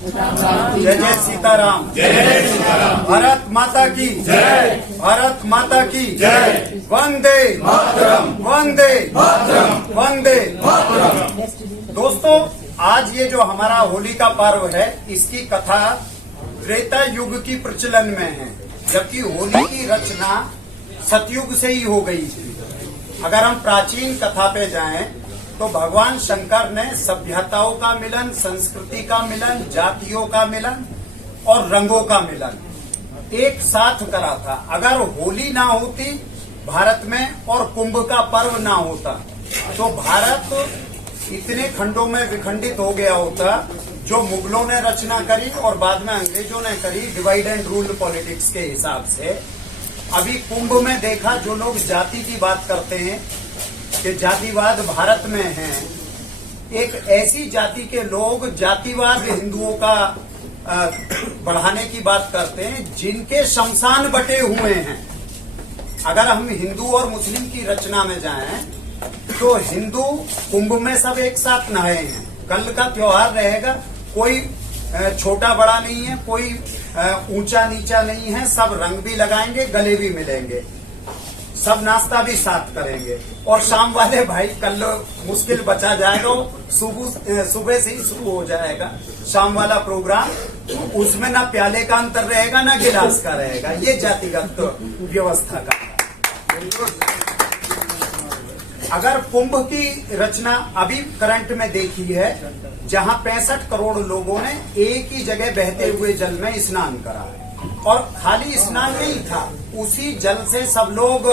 जय जय सीताराम। जय सीताराम। भारत माता की जय। भारत माता की जय। वंदे मातरम। वंदे मातरम। वंदे मातरम। दोस्तों, आज ये जो हमारा होली का पर्व है, इसकी कथा त्रेता युग की प्रचलन में है, जबकि होली की रचना सतयुग से ही हो गई थी। अगर हम प्राचीन कथा पे जाएं तो भगवान शंकर ने सभ्यताओं का मिलन, संस्कृति का मिलन, जातियों का मिलन और रंगों का मिलन एक साथ करा था। अगर होली ना होती भारत में और कुंभ का पर्व ना होता तो भारत इतने खंडों में विखंडित हो गया होता, जो मुगलों ने रचना करी और बाद में अंग्रेजों ने करी डिवाइड एंड रूल पॉलिटिक्स के हिसाब से। अभी कुंभ में देखा, जो लोग जाति की बात करते हैं कि जातिवाद भारत में है, एक ऐसी जाति के लोग जातिवाद हिंदुओं का बढ़ाने की बात करते हैं जिनके शमशान बटे हुए हैं। अगर हम हिंदू और मुस्लिम की रचना में जाएं तो हिंदू कुंभ में सब एक साथ नहाए हैं। कल का त्योहार रहेगा, कोई छोटा बड़ा नहीं है, कोई ऊंचा नीचा नहीं है, सब रंग भी लगाएंगे, गले भी मिलेंगे, सब नाश्ता भी साथ करेंगे। और शाम वाले भाई कल मुश्किल बचा जाएगा, सुबह से ही शुरू हो जाएगा शाम वाला प्रोग्राम। उसमें ना प्याले का अंतर रहेगा ना गिलास का रहेगा। ये जातिगत व्यवस्था का। अगर कुंभ की रचना अभी करंट में देखी है, जहां 65 करोड़ लोगों ने एक ही जगह बहते हुए जल में स्नान करा है, और खाली स्नान नहीं था, उसी जल से सब लोग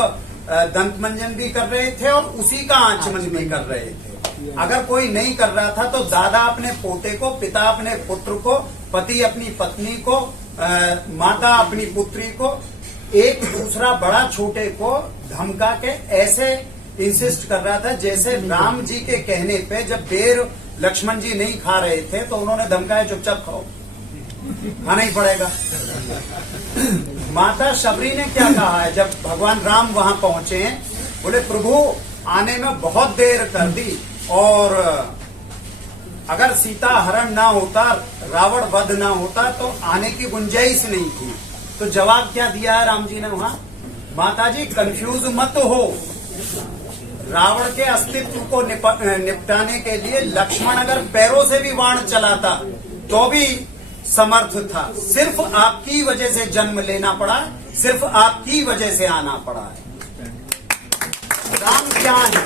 दंतमंजन भी कर रहे थे और उसी का आचमन भी कर रहे थे। अगर कोई नहीं कर रहा था तो दादा अपने पोते को, पिता अपने पुत्र को, पति अपनी पत्नी को, माता अपनी पुत्री को, एक दूसरा बड़ा छोटे को धमका के ऐसे इंसिस्ट कर रहा था, जैसे राम जी के कहने पे जब बेर लक्ष्मण जी नहीं खा रहे थे तो उन्होंने धमकाया चुपचाप खाओ, खाना ही पड़ेगा। माता शबरी ने क्या कहा है जब भगवान राम वहां पहुंचे, बोले प्रभु आने में बहुत देर कर दी, और अगर सीता हरण ना होता, रावण वध ना होता तो आने की गुंजाइश नहीं थी। तो जवाब क्या दिया है राम जी ने वहां, माता जी कंफ्यूज मत हो, रावण के अस्तित्व को निपटाने के लिए लक्ष्मण अगर पैरों से भी बाण चलाता तो भी समर्थ था, सिर्फ आपकी वजह से जन्म लेना पड़ा, सिर्फ आपकी वजह से आना पड़ा है। राम क्या है?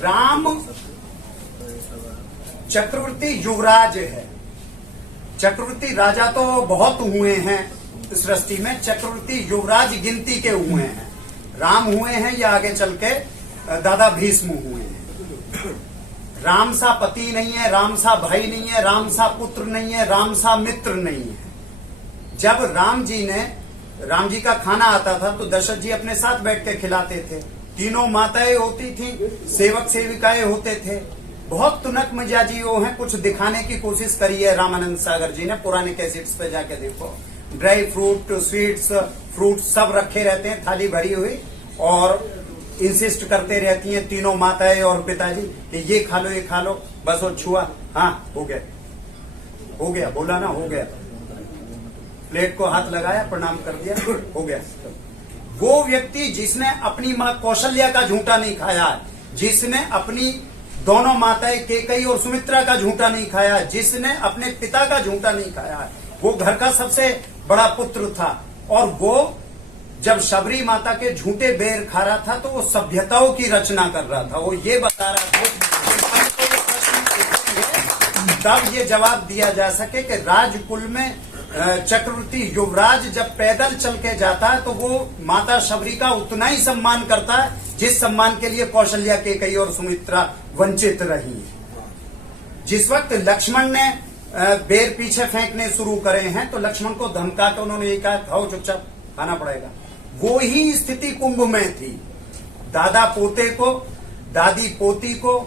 राम चक्रवर्ती युवराज है। चक्रवर्ती राजा तो बहुत हुए हैं सृष्टि में, चक्रवर्ती युवराज गिनती के हुए हैं। राम हुए हैं या आगे चल के दादा भीष्म हुए हैं। राम सा पति नहीं है, राम सा भाई नहीं है, राम सा पुत्र नहीं है, राम सा मित्र नहीं है। जब राम जी का खाना आता था तो दशरथ जी अपने साथ बैठ के खिलाते थे। तीनों माताएं होती थी, सेवक सेविकाएं होते थे। बहुत तुनक मिजाजी वो हैं, कुछ दिखाने की कोशिश करी है रामानंद सागर जी ने, पुराने कैसेट्स पे जाके देखो। ड्राई फ्रूट, स्वीट्स, फ्रूट सब रखे रहते हैं, थाली भरी हुई, और इंसिस्ट करते रहती हैं तीनों माताएं और पिताजी कि ये खा लो, ये खा लो। बस वो छुआ, हाँ हो गया, बोला ना हो गया, प्लेट को हाथ लगाया, प्रणाम कर दिया, हो गया। वो व्यक्ति जिसने अपनी मां कौशल्या का झूठा नहीं खाया, जिसने अपनी दोनों माताएं केकई और सुमित्रा का झूठा नहीं खाया, जिसने अपने पिता का झूठा नहीं खाया, वो घर का सबसे बड़ा पुत्र था। और वो जब शबरी माता के झूठे बेर खा रहा था तो वो सभ्यताओं की रचना कर रहा था। वो ये बता रहा था तब ये जवाब दिया जा सके कि राजकुल में चक्रवर्ती युवराज जब पैदल चल के जाता है तो वो माता शबरी का उतना ही सम्मान करता है जिस सम्मान के लिए कौशल्या, केकई और सुमित्रा वंचित रही। जिस वक्त लक्ष्मण ने बेर पीछे फेंकने शुरू करे हैं तो लक्ष्मण को धमका के उन्होंने ये कहा, खाओ चुपचाप, खाना पड़ेगा। वो ही स्थिति कुंभ में थी। दादा पोते को, दादी पोती को,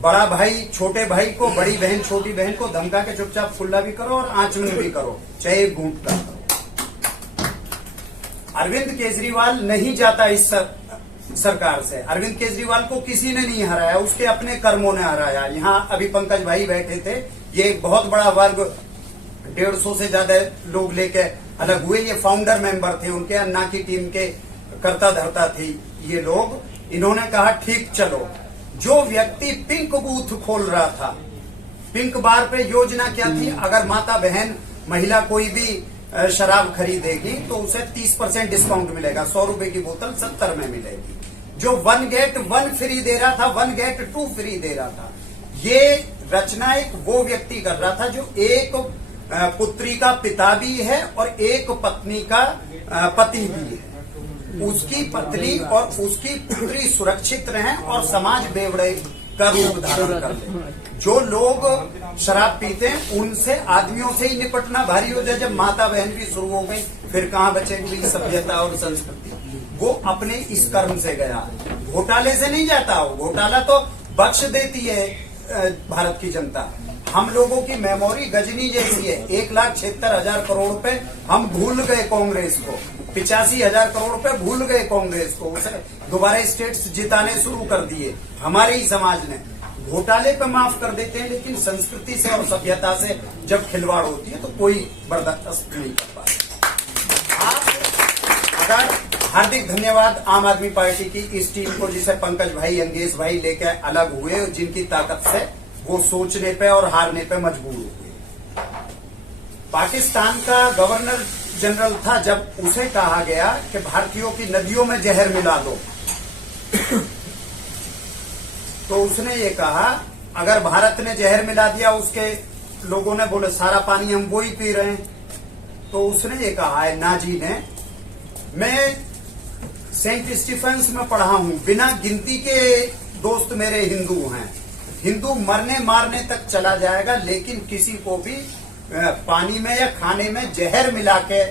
बड़ा भाई छोटे भाई को, बड़ी बहन छोटी बहन को धमका के चुपचाप खुला भी करो और आचमन भी करो, चाहे एक घूंट का करो। अरविंद केजरीवाल नहीं जाता इस सरकार से। अरविंद केजरीवाल को किसी ने नहीं हराया, उसके अपने कर्मों ने हराया। यहाँ अभी पंकज भाई बैठे थे, ये एक बहुत बड़ा वर्ग 150 से ज्यादा लोग लेके अलग हुए। ये फाउंडर मेंबर थे, उनके अन्ना की टीम के करता धरता थी ये लोग। इन्होंने कहा ठीक चलो, जो व्यक्ति पिंक बूथ खोल रहा था, पिंक बार पे योजना क्या थी, अगर माता बहन महिला कोई भी शराब खरीदेगी तो उसे 30% डिस्काउंट मिलेगा, 100 रुपए की बोतल 70 में मिलेगी। जो 1 गेट 1 फ्री दे रहा था, 1 गेट 2 फ्री दे रहा था। ये रचना एक वो व्यक्ति कर रहा था जो एक पुत्री का पिता भी है और एक पत्नी का पति भी है। उसकी पत्नी और उसकी पुत्री सुरक्षित रहें और समाज बेवड़े का रूप धारण कर ले। जो लोग शराब पीते हैं उनसे, आदमियों से ही निपटना भारी हो जाए। जब माता बहन भी शुरू हो गई, फिर कहाँ बचेगी सभ्यता और संस्कृति। वो अपने इस कर्म से गया, घोटाले से नहीं जाता। वो घोटाला तो बख्श देती है भारत की जनता। हम लोगों की मेमोरी गजनी जैसी है। 1,76,000 करोड़ रुपए हम भूल गए कांग्रेस को, 85,000 करोड़ रुपए भूल गए कांग्रेस को। उसे दोबारा स्टेट्स जिताने शुरू कर दिए हमारे ही समाज ने। घोटाले पे माफ कर देते हैं, लेकिन संस्कृति से और सभ्यता से जब खिलवाड़ होती है तो कोई बर्दाश्त नहीं कर पाता। आप अगर हार्दिक धन्यवाद आम आदमी पार्टी की इस टीम को, जिसे पंकज भाई, अंगेश भाई लेके अलग हुए, जिनकी ताकत से वो सोचने पे और हारने पे मजबूर हो गए। पाकिस्तान का गवर्नर जनरल था, जब उसे कहा गया कि भारतीयों की नदियों में जहर मिला दो, तो उसने ये कहा अगर भारत ने जहर मिला दिया, उसके लोगों ने बोले सारा पानी हम वो ही पी रहे हैं, तो उसने ये कहा है नाजी ने, मैं सेंट स्टीफेंस में पढ़ा हूं, बिना गिनती के दोस्त मेरे हिंदू हैं। हिंदू मरने मारने तक चला जाएगा, लेकिन किसी को भी पानी में या खाने में जहर मिला के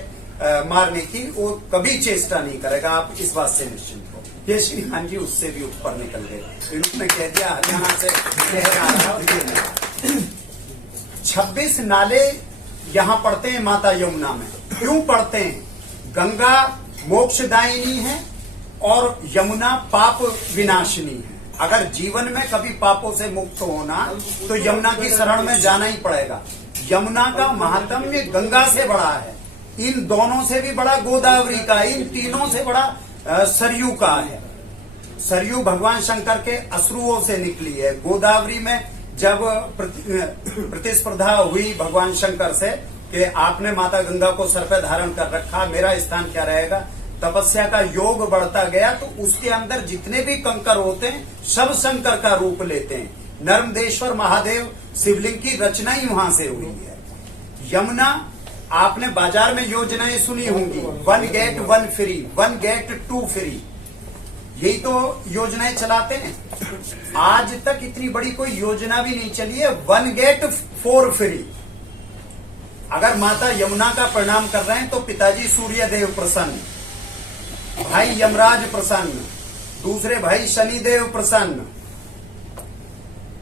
मारने की वो कभी चेष्टा नहीं करेगा। आप इस बात से निश्चिंत हो। ये श्री खान जी उससे भी ऊपर निकल गए, इन्होंने कह दिया हरियाणा से जहर आ रहा है। 26 नाले यहाँ पड़ते हैं माता यमुना में। क्यों पड़ते हैं? गंगा मोक्षदायिनी है और यमुना पाप विनाशिनी है। अगर जीवन में कभी पापों से मुक्त होना तो यमुना की शरण में जाना ही पड़ेगा। यमुना का महात्म्य गंगा से बड़ा है, इन दोनों से भी बड़ा गोदावरी का, इन तीनों से बड़ा सरयू का है। सरयू भगवान शंकर के अश्रुओं से निकली है। गोदावरी में जब प्रतिस्पर्धा हुई भगवान शंकर से कि आपने माता गंगा को सर पे धारण कर रखा, मेरा स्थान क्या रहेगा, तपस्या का योग बढ़ता गया, तो उसके अंदर जितने भी कंकर होते हैं सब शंकर का रूप लेते हैं। नर्मदेश्वर महादेव शिवलिंग की रचना ही वहां से हुई है। यमुना, आपने बाजार में योजनाएं सुनी होंगी, 1 गेट 1 फ्री, 1 गेट 2 फ्री, यही तो योजनाएं चलाते हैं। आज तक इतनी बड़ी कोई योजना भी नहीं चली है 1 गेट 4 फ्री। अगर माता यमुना का प्रणाम कर रहे हैं तो पिताजी सूर्यदेव प्रसन्न, भाई यमराज प्रसन्न, दूसरे भाई शनिदेव प्रसन्न,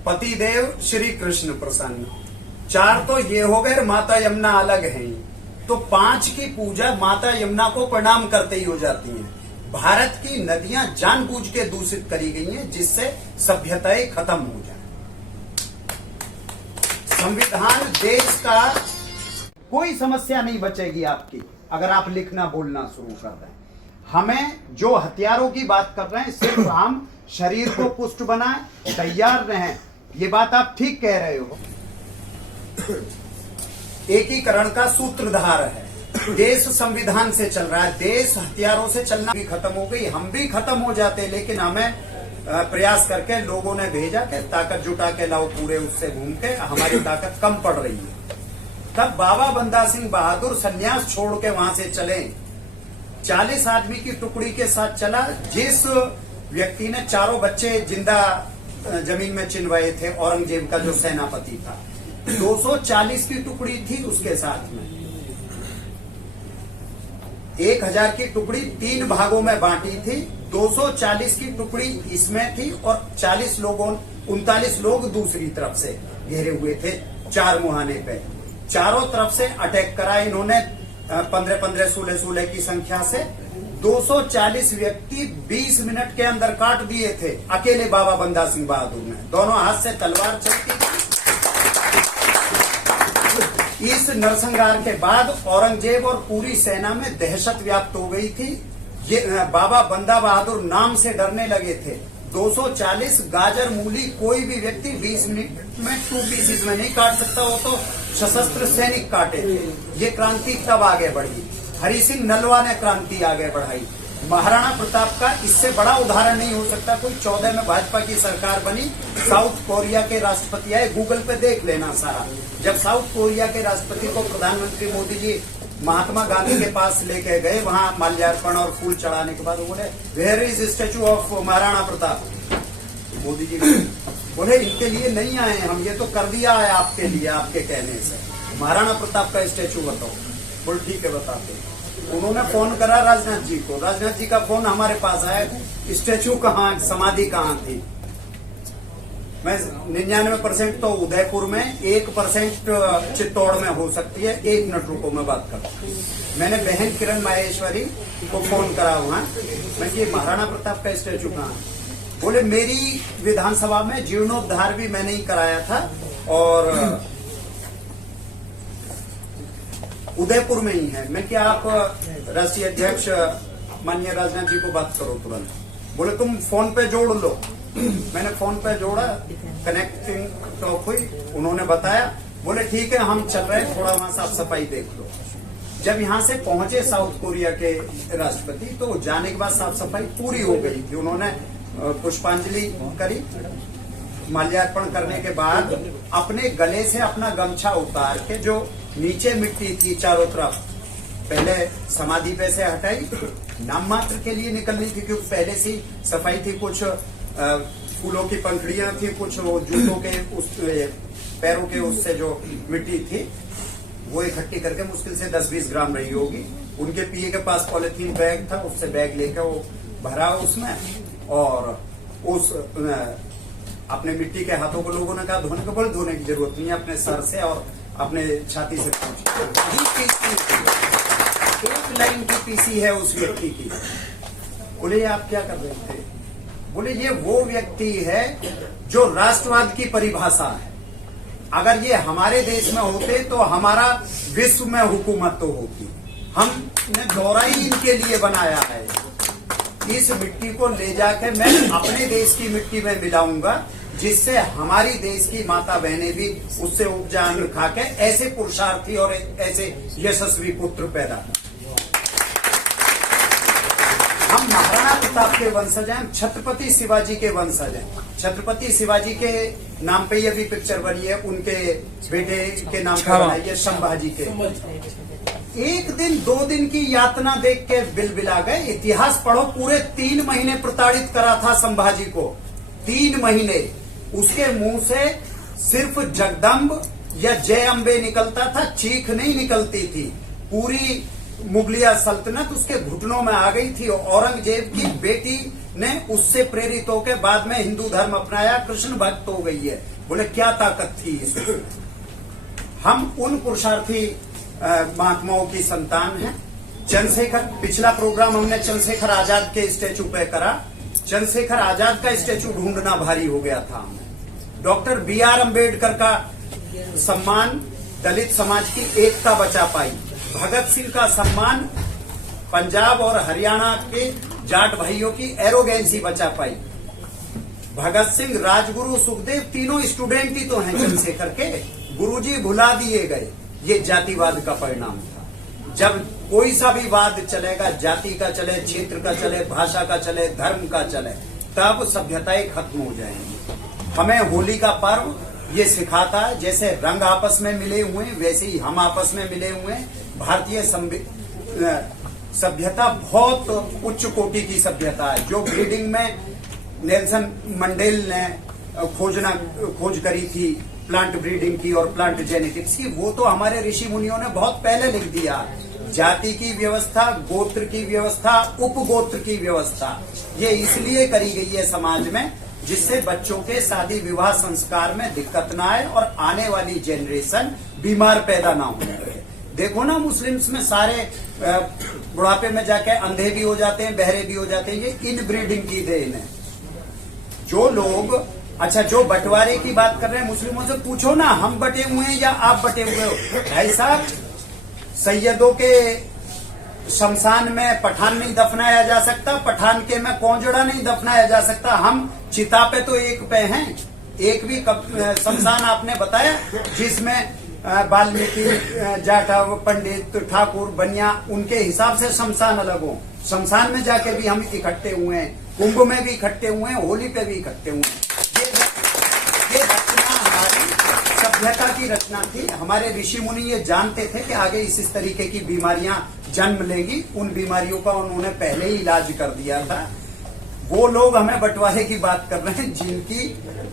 पति देव श्री कृष्ण प्रसन्न। 4 तो ये हो गए, माता यमुना अलग है। तो 5 की पूजा माता यमुना को प्रणाम करते ही हो जाती है। भारत की नदियां जानबूझ के दूषित करी गई हैं, जिससे सभ्यताएं खत्म हो जाए। संविधान देश का कोई समस्या नहीं बचेगी आपकी अगर आप लिखना बोलना शुरू कर दें। हमें जो हथियारों की बात कर रहे हैं, सिर्फ हम शरीर को पुष्ट बनाएं, तैयार रहें। ये बात आप ठीक कह रहे हो। एकीकरण का सूत्रधार है। देश संविधान से चल रहा है, देश हथियारों से चलना भी खत्म हो गई, हम भी खत्म हो जाते, लेकिन हमें प्रयास करके लोगों ने भेजा कि ताकत जुटा के लाओ, पूरे उससे घूम के हमारी ताकत कम पड़ रही है। तब बाबा बंदा सिंह बहादुर संन्यास छोड़ के वहां से चले, 40 आदमी की टुकड़ी के साथ चला। जिस व्यक्ति ने 4 बच्चे जिंदा जमीन में चिनवाए थे, औरंगजेब का जो सेनापति था, 240 की टुकड़ी थी उसके साथ में। 1000 की टुकड़ी 3 भागों में बांटी थी, 240 की टुकड़ी इसमें थी और 39 लोग दूसरी तरफ से घेरे हुए थे 4 मुहाने पे। चारों तरफ से अटैक करा इन्होंने 15-15, 16 की संख्या से। 240 व्यक्ति 20 मिनट के अंदर काट दिए थे अकेले बाबा बंदा सिंह बहादुर ने। दोनों हाथ से तलवार चलती थी। इस नरसंहार के बाद औरंगजेब और पूरी सेना में दहशत व्याप्त हो गई थी। ये बाबा बंदा बहादुर नाम से डरने लगे थे। 240 गाजर मूली कोई भी व्यक्ति 20 मिनट में 2 पीसेस में नहीं काट सकता, वो तो सशस्त्र सैनिक काटे थे। ये क्रांति तब आगे बढ़ी। हरि सिंह नलवा ने क्रांति आगे बढ़ाई। महाराणा प्रताप का इससे बड़ा उदाहरण नहीं हो सकता कोई। 14 में भाजपा की सरकार बनी, साउथ कोरिया के राष्ट्रपति आए, गूगल पे देख लेना सारा। जब साउथ कोरिया के राष्ट्रपति को प्रधानमंत्री मोदी जी महात्मा गांधी के पास लेके गए, वहां माल्यार्पण और फूल चढ़ाने के बाद बोले where is statue of Maharana Pratap. Modi ji बोले इनके लिए नहीं आए हम, ये तो कर दिया है आपके लिए, आपके कहने से। महाराणा प्रताप का स्टैचू बताओ। बोल ठीक है बताते। उन्होंने फोन करा राजनाथ जी को, राजनाथ जी का फोन हमारे पास आया, स्टैचू कहाँ, समाधि कहाँ थी। मैं 99% तो उदयपुर में, 1% चित्तौड़ में हो सकती है। 1 मिनट रुको, मैं बात करता हूँ। मैंने बहन किरण माहेश्वरी को फोन करा वहां, मैं ये महाराणा प्रताप का स्टैचू कहाँ है। बोले मेरी विधानसभा में जीर्णोद्धार भी मैंने ही कराया था और उदयपुर में ही है। मैं क्या आप राष्ट्रीय अध्यक्ष माननीय राजनाथ जी को बात करो तुरंत। बोले तुम फोन पे जोड़ लो। मैंने फोन पे जोड़ा, कनेक्टिंग टॉक हुई, उन्होंने बताया। बोले ठीक है हम चल रहे हैं, थोड़ा वहां साफ सफाई देख लो। जब यहाँ से पहुंचे साउथ कोरिया के राष्ट्रपति, तो जाने के बाद साफ सफाई पूरी हो गई थी। उन्होंने पुष्पांजलि करी। माल्यार्पण करने के बाद अपने गले से अपना गमछा उतार के, जो नीचे मिट्टी थी चारों तरफ, पहले समाधि पे से हटाई, नाम मात्र के लिए निकलनी थी क्योंकि पहले से सफाई थी। कुछ फूलों की पंखड़ियां थी, कुछ वो जूतों के उस पैरों के उससे जो मिट्टी थी वो इकट्ठी करके मुश्किल से 10-20 ग्राम रही होगी। उनके पिए के पास पॉलिथीन बैग था, उससे बैग लेकर वो भरा उसमें, और उस अपने मिट्टी के हाथों को लोगों ने कहा धोने को। बोले धोने की जरूरत नहीं है, अपने सर से और अपने छाती से एक लाइन की पीसी है उस व्यक्ति की। बोले आप क्या कर रहे थे। बोले ये वो व्यक्ति है जो राष्ट्रवाद की परिभाषा है। अगर ये हमारे देश में होते तो हमारा विश्व में हुकूमत तो होती। हमने दौरा ही इनके लिए बनाया है। इस मिट्टी को ले जाके मैं अपने देश की मिट्टी में मिलाऊंगा, जिससे हमारी देश की माता बहनें भी उससे उपजा अन्न खा के ऐसे पुरुषार्थी और ऐसे यशस्वी पुत्र पैदा कर। हम महाराणा प्रताप के वंशज हैं, छत्रपति शिवाजी के वंशज हैं। छत्रपति शिवाजी के नाम पे ये भी पिक्चर बनी है, उनके बेटे के नाम पे बनाई है, संभाजी के। 1 दिन 2 दिन की यातना देख के बिलबिला गए। इतिहास पढ़ो, पूरे 3 महीने प्रताड़ित करा था संभाजी को। 3 महीने उसके मुंह से सिर्फ जगदम्ब या जय अम्बे निकलता था, चीख नहीं निकलती थी। पूरी मुगलिया सल्तनत उसके घुटनों में आ गई थी। औरंगजेब की बेटी ने उससे प्रेरित होकर बाद में हिंदू धर्म अपनाया, कृष्ण भक्त हो गई है। बोले क्या ताकत थी इसमें। हम उन पुरुषार्थी महात्माओं की संतान हैं। चंद्रशेखर, पिछला प्रोग्राम हमने चंद्रशेखर आजाद के स्टेचू पे करा। चंद्रशेखर आजाद का स्टेचू ढूंढना भारी हो गया था हमें। डॉक्टर BR अम्बेडकर का सम्मान दलित समाज की एकता बचा पाई। भगत सिंह का सम्मान पंजाब और हरियाणा के जाट भाइयों की एरोगेंसी बचा पाई। भगत सिंह, राजगुरु, सुखदेव तीनों स्टूडेंट ही तो हैं चंद्रशेखर के। गुरुजी भुला दिए गए। ये जातिवाद का परिणाम था। जब कोई सा भी वाद चलेगा, जाति का चले, क्षेत्र का चले, भाषा का चले, धर्म का चले, तब सभ्यताएं खत्म हो जाएंगी। हमें होली का पर्व ये सिखाता है, जैसे रंग आपस में मिले हुए वैसे ही हम आपस में मिले हुए। भारतीय सभ्यता बहुत उच्च कोटि की सभ्यता है। जो ब्रीडिंग में नेल्सन मंडेल ने खोज करी थी, प्लांट ब्रीडिंग की और प्लांट जेनेटिक्स की, वो तो हमारे ऋषि मुनियों ने बहुत पहले लिख दिया। जाति की व्यवस्था, गोत्र की व्यवस्था, उपगोत्र की व्यवस्था, ये इसलिए करी गई है समाज में जिससे बच्चों के शादी विवाह संस्कार में दिक्कत ना आए और आने वाली जनरेशन बीमार पैदा ना होने लगे। देखो ना, मुस्लिम्स में सारे बुढ़ापे में जाके अंधे भी हो जाते हैं, बहरे भी हो जाते हैं। ये इन ब्रीडिंग की देन है। जो लोग अच्छा, जो बंटवारे की बात कर रहे हैं मुस्लिमों से पूछो ना, हम बटे हुए हैं या आप बटे हुए हो? भाई साहब, सैयदों के शमशान में पठान नहीं दफनाया जा सकता, पठान के में कौजड़ा नहीं दफनाया जा सकता। हम चिता पे तो एक पे हैं। एक भी शमशान आपने बताया जिसमें वाल्मीकि, जाटा, पंडित, ठाकुर, बनिया, उनके हिसाब से शमशान अलग हो? शमशान में जाके भी हम इकट्ठे हुए हैं, कुंभ में भी इकट्ठे हुए हैं, होली पे भी इकट्ठे हुए हैं। ये रचना हमारी सभ्यता की रचना थी। हमारे ऋषि मुनि ये जानते थे कि आगे इस तरीके की बीमारियां जन्म लेंगी। उन बीमारियों का उन्होंने पहले ही इलाज कर दिया था। वो लोग हमें बंटवारे की बात कर रहे हैं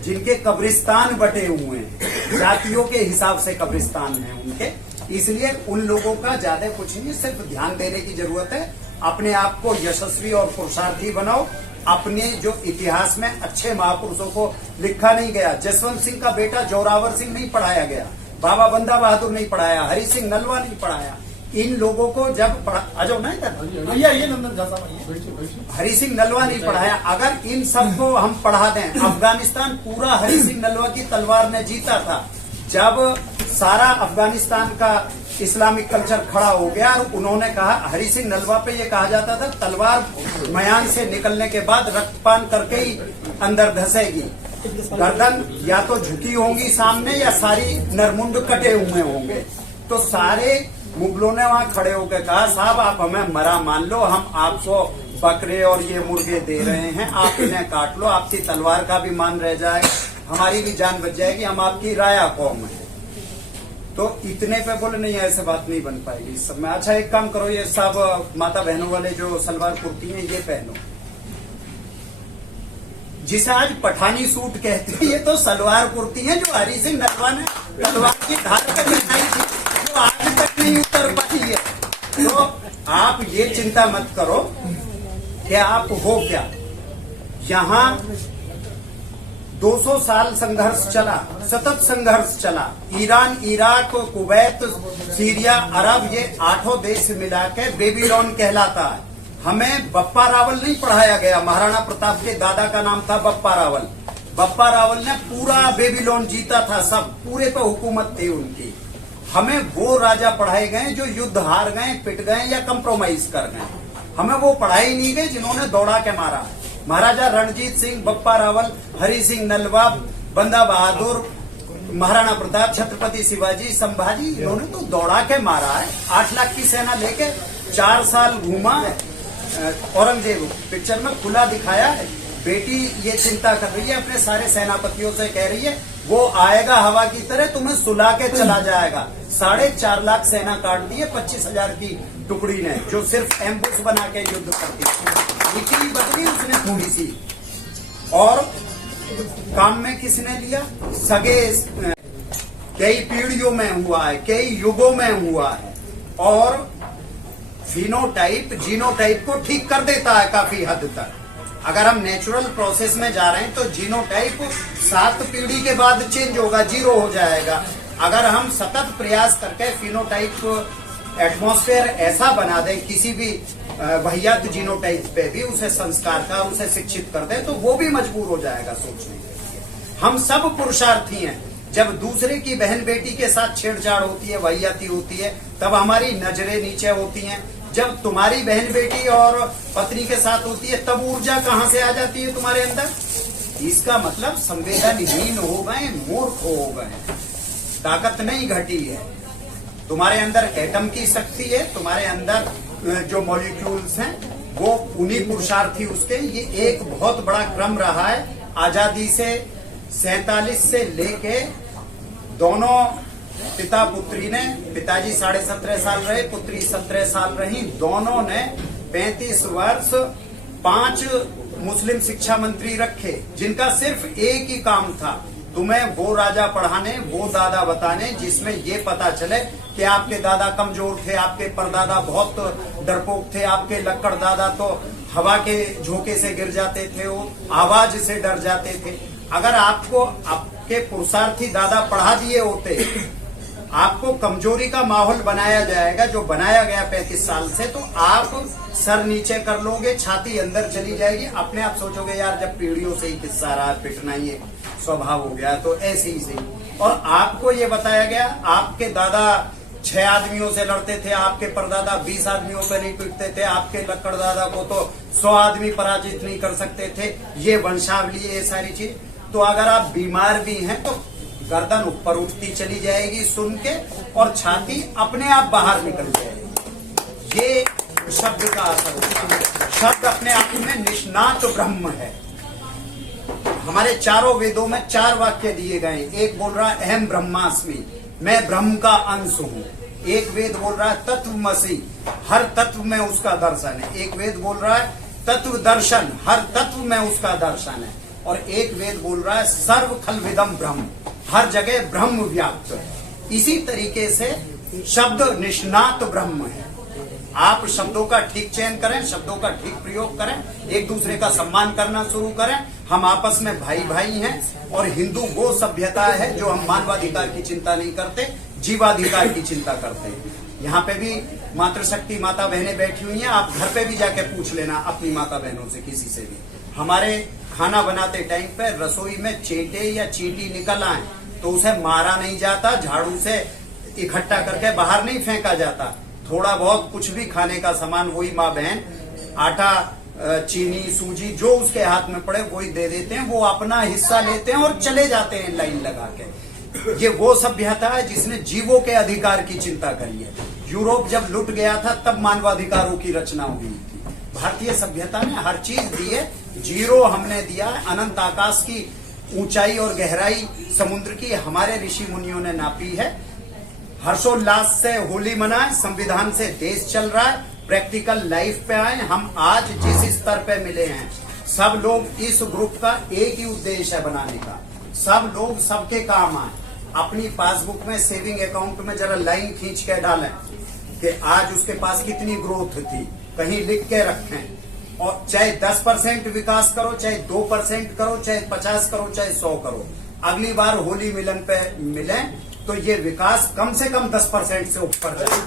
जिनके कब्रिस्तान बटे हुए हैं, जातियों के हिसाब से कब्रिस्तान है उनके। इसलिए उन लोगों का ज्यादा कुछ नहीं, सिर्फ ध्यान देने की जरूरत है। अपने आप को यशस्वी और पुरुषार्थी बनाओ। अपने जो इतिहास में अच्छे महापुरुषों को लिखा नहीं गया। जसवंत सिंह का बेटा जोरावर सिंह नहीं पढ़ाया गया, बाबा बंदा बहादुर नहीं पढ़ाया, हरि सिंह नलवा नहीं पढ़ाया। इन लोगों को जब अजो नहीं हरि सिंह नलवा नहीं पढ़ाया। अगर इन सबको हम पढ़ा दें, अफगानिस्तान पूरा हरि सिंह नलवा की तलवार ने जीता था। जब सारा अफगानिस्तान का इस्लामिक कल्चर खड़ा हो गया और उन्होंने कहा, हरि सिंह नलवा पे ये कहा जाता था तलवार मयान से निकलने के बाद रक्तपान करके ही अंदर धसेगी, गर्दन या तो झुकी होंगी सामने या सारी नरमुंड कटे हुए होंगे। तो सारे मुगलों ने वहां खड़े होकर कहा, साहब आप हमें मरा मान लो, हम आपको बकरे और ये मुर्गे दे रहे हैं, आप इन्हें काट लो, आपकी तलवार का भी मान रह जाएगा, हमारी भी जान बच जाएगी, हम आपकी राया कौम है। तो इतने पे बोले नहीं, ऐसे बात नहीं बन पाएगी इस सब में। अच्छा, एक काम करो, ये सब माता बहनों वाले जो सलवार कुर्ती हैं ये पहनो, जिसे आज पठानी सूट कहते हैं। ये तो सलवार कुर्ती है जो हरि सिंह नलवा ने तलवार की धार पर दिखाई थी, जो आज तक नहीं उतर पाई है। तो आप ये चिंता मत करो कि आप हो क्या। यहाँ 200 साल संघर्ष चला, सतत संघर्ष चला। ईरान, इराक, कुवैत, सीरिया, अरब, ये 8 देश मिला के बेबीलोन कहलाता है। हमें बप्पा रावल नहीं पढ़ाया गया। महाराणा प्रताप के दादा का नाम था बप्पा रावल। बप्पा रावल ने पूरा बेबीलोन जीता था, सब पूरे पे हुकूमत थी उनकी। हमें वो राजा पढ़ाए गए जो युद्ध हार गए, पिट गए या कंप्रोमाइज कर गए। हमें वो पढ़ाई नहीं गए जिन्होंने दौड़ा के मारा। महाराजा रणजीत सिंह, बप्पा रावल, हरि सिंह नलवा, बंदा बहादुर, महाराणा प्रताप, छत्रपति शिवाजी, संभाजी, इन्होंने तो दौड़ा के मारा है। 8 लाख की सेना लेके 4 साल घूमा है। औरंगजेब पिक्चर में खुला दिखाया है। बेटी ये चिंता कर रही है, अपने सारे सेनापतियों से कह रही है वो आएगा हवा की तरह, तुम्हें सुला के चला जाएगा। 4.5 लाख सेना काट दी है 25,000 की टुकड़ी ने, जो सिर्फ एम्बुश बना के युद्ध करती है। नीति बदली उसने थोड़ी सी, और काम में किसने लिया? सगे कई पीढ़ियों में हुआ है, कई युगों में हुआ है। और फिनोटाइप जीनोटाइप को ठीक कर देता है काफी हद तक। अगर हम नेचुरल प्रोसेस में जा रहे हैं तो जीनोटाइप 7 पीढ़ी के बाद चेंज होगा, 0 हो जाएगा। अगर हम सतत प्रयास करके फिनोटाइप एटमॉस्फेयर ऐसा बना दें किसी भी वहियात जीनोटाइप पे भी, उसे संस्कार का, उसे शिक्षित कर दें, तो वो भी मजबूर हो जाएगा सोचने के लिए। हम सब पुरुषार्थी हैं। जब दूसरे की बहन बेटी के साथ छेड़छाड़ होती है, वहियाती होती है, तब हमारी नजरें नीचे होती हैं। जब तुम्हारी बहन बेटी और पत्नी के साथ होती है, तब ऊर्जा कहाँ से आ जाती है तुम्हारे अंदर? इसका मतलब संवेदनहीन हो गए, मूर्ख हो गए। ताकत नहीं घटी है तुम्हारे अंदर, एटम की शक्ति है तुम्हारे अंदर, जो मॉलिक्यूल्स हैं वो उन्हीं पुरुषार्थी उसके। ये एक बहुत बड़ा क्रम रहा है आजादी से 47 से लेके। दोनों पिता पुत्री ने, पिताजी 17.5 साल रहे, पुत्री 17 साल रही। दोनों ने 35 वर्ष 5 मुस्लिम शिक्षा मंत्री रखे, जिनका सिर्फ एक ही काम था, तुम्हें वो राजा पढ़ाने, वो दादा बताने जिसमें ये पता चले कि आपके दादा कमजोर थे, आपके परदादा बहुत डरपोक थे, आपके लक्कड़ दादा तो हवा के झोंके से गिर जाते थे, वो आवाज से डर जाते थे। अगर आपको आपके पुरुषार्थी दादा पढ़ा दिए होते, आपको कमजोरी का माहौल बनाया जाएगा जो बनाया गया 35 साल से, तो आप सर नीचे कर लोगे, छाती अंदर चली जाएगी। अपने आप सोचोगे यार जब पीढ़ियों से ही किस्सा रहा, पिटना ही है, स्वभाव हो गया, तो ऐसे ही सही। और आपको ये बताया गया, आपके दादा 6 आदमियों से लड़ते थे, आपके परदादा 20 आदमियों पे नहीं पिटते थे, आपके लक्कड़ दादा को तो 100 आदमी पराजित नहीं कर सकते थे। ये वंशावली, ये सारी चीज। तो अगर आप बीमार भी हैं तो गर्दन ऊपर उठती चली जाएगी सुन के, और छाती अपने आप बाहर निकल जाएगी। ये शब्द का असर होता है। शब्द अपने आप में निष्णात ब्रह्म है। हमारे चारों वेदों में 4 वाक्य दिए गए। एक बोल रहा है अहम ब्रह्मास्मि, मैं ब्रह्म का अंश हूँ। एक वेद बोल रहा है तत्वमसि, हर तत्व में उसका दर्शन है। एक वेद बोल रहा है तत्व दर्शन, हर तत्व में उसका दर्शन है। और एक वेद बोल रहा है सर्व खलविदम ब्रह्म, हर जगह ब्रह्म व्याप्त है। इसी तरीके से शब्द निष्णात ब्रह्म है। आप शब्दों का ठीक चयन करें, शब्दों का ठीक प्रयोग करें, एक दूसरे का सम्मान करना शुरू करें। हम आपस में भाई भाई हैं। और हिंदू वो सभ्यता है जो हम मानवाधिकार की चिंता नहीं करते, जीवाधिकार की चिंता करते हैं। यहाँ पे भी मातृशक्ति माता बहनें बैठी हुई हैं। आप घर पे भी जाके पूछ लेना अपनी माता बहनों से, किसी से भी। हमारे खाना बनाते टाइम पे रसोई में चेटे या चींटी निकल आए तो उसे मारा नहीं जाता, झाड़ू से इकट्ठा करके बाहर नहीं फेंका जाता। थोड़ा बहुत कुछ भी खाने का सामान वही माँ बहन आटा, चीनी, सूजी जो उसके हाथ में पड़े वही दे देते हैं। वो अपना हिस्सा लेते हैं और चले जाते हैं लाइन लगा के। ये वो सभ्यता है जिसने जीवों के अधिकार की चिंता करी है। यूरोप जब लुट गया था तब मानवाधिकारों की रचना हुई थी। भारतीय सभ्यता ने हर चीज दी है। जीरो हमने दिया है। अनंत आकाश की ऊंचाई और गहराई समुद्र की हमारे ऋषि मुनियों ने नापी है। हर्षोल्लास से होली मनाए, संविधान से देश चल रहा है, प्रैक्टिकल लाइफ पे आए। हम आज जिस स्तर पे मिले हैं, सब लोग इस ग्रुप का एक ही उद्देश्य है बनाने का। सब लोग सबके काम आए। अपनी पासबुक में, सेविंग अकाउंट में जरा लाइन खींच के डालें कि आज उसके पास कितनी ग्रोथ थी, कहीं लिख के रखें। और चाहे 10% विकास करो, चाहे 2% करो, चाहे 50 करो, चाहे 100 करो। अगली बार होली मिलन पे मिलें तो ये विकास कम से कम 10% से ऊपर जाए।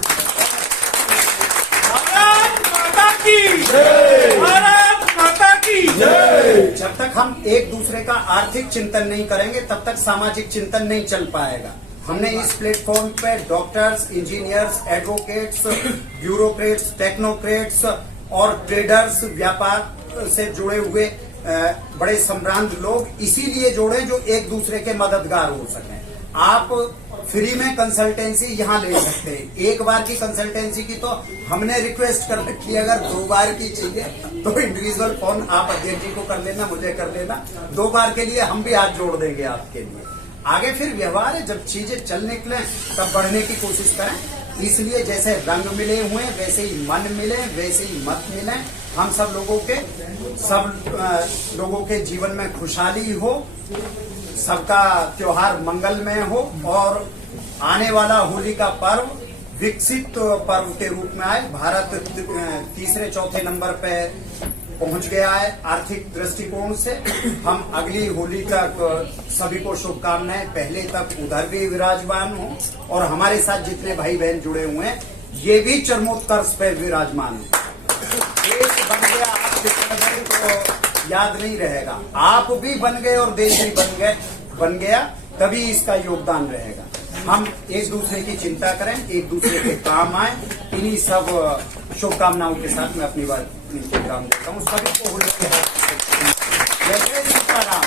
भारत माता की जय, भारत माता की जय। जब तक हम एक दूसरे का आर्थिक चिंतन नहीं करेंगे तब तक सामाजिक चिंतन नहीं चल पाएगा। हमने इस प्लेटफॉर्म पे doctors, engineers, advocates, bureaucrats, technocrats और ट्रेडर्स, व्यापार से जुड़े हुए बड़े सम्रांत लोग इसीलिए जोड़े जो एक दूसरे के मददगार हो सकें। आप फ्री में कंसल्टेंसी यहाँ ले सकते हैं। एक बार की कंसल्टेंसी की तो हमने रिक्वेस्ट कर रखी है, अगर 2 बार की चाहिए तो इंडिविजुअल फोन आप अध्यक्ष जी को कर लेना, मुझे कर लेना। 2 बार के लिए हम भी हाथ जोड़ देंगे आपके लिए। आगे फिर व्यवहार है, जब चीजें चल निकले तब बढ़ने की कोशिश करें। इसलिए जैसे रंग मिले हुए वैसे ही मन मिले, वैसे ही मत मिले। हम सब लोगों के जीवन में खुशहाली हो, सबका त्योहार मंगलमय हो और आने वाला होली का पर्व विकसित पर्व के रूप में आए। भारत 3-4 नंबर पे पहुंच गया है आर्थिक दृष्टिकोण से। हम अगली होली तक सभी को शुभकामनाएं। पहले तक उधर भी विराजमान हो और हमारे साथ जितने भाई बहन जुड़े हुए हैं ये भी चरमोत्कर्ष पे विराजमान हो। देश बन गया, आप तो याद नहीं रहेगा। आप भी बन गए और देश भी बन गया, तभी इसका योगदान रहेगा। हम एक दूसरे की चिंता करें, एक दूसरे के काम आए। इन्हीं सब शुभकामनाओं के साथ मैं अपनी बात विराम देता हूँ। सभी को होली के जय सीताराम।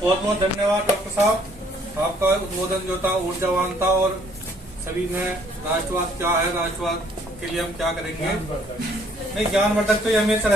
बहुत बहुत धन्यवाद डॉक्टर साहब। आपका उद्बोधन जो था ऊर्जावान था और सभी ने राष्ट्रवाद क्या है, राष्ट्रवाद के लिए हम क्या करेंगे, नहीं ज्ञानवर्धक तो ये हमेशा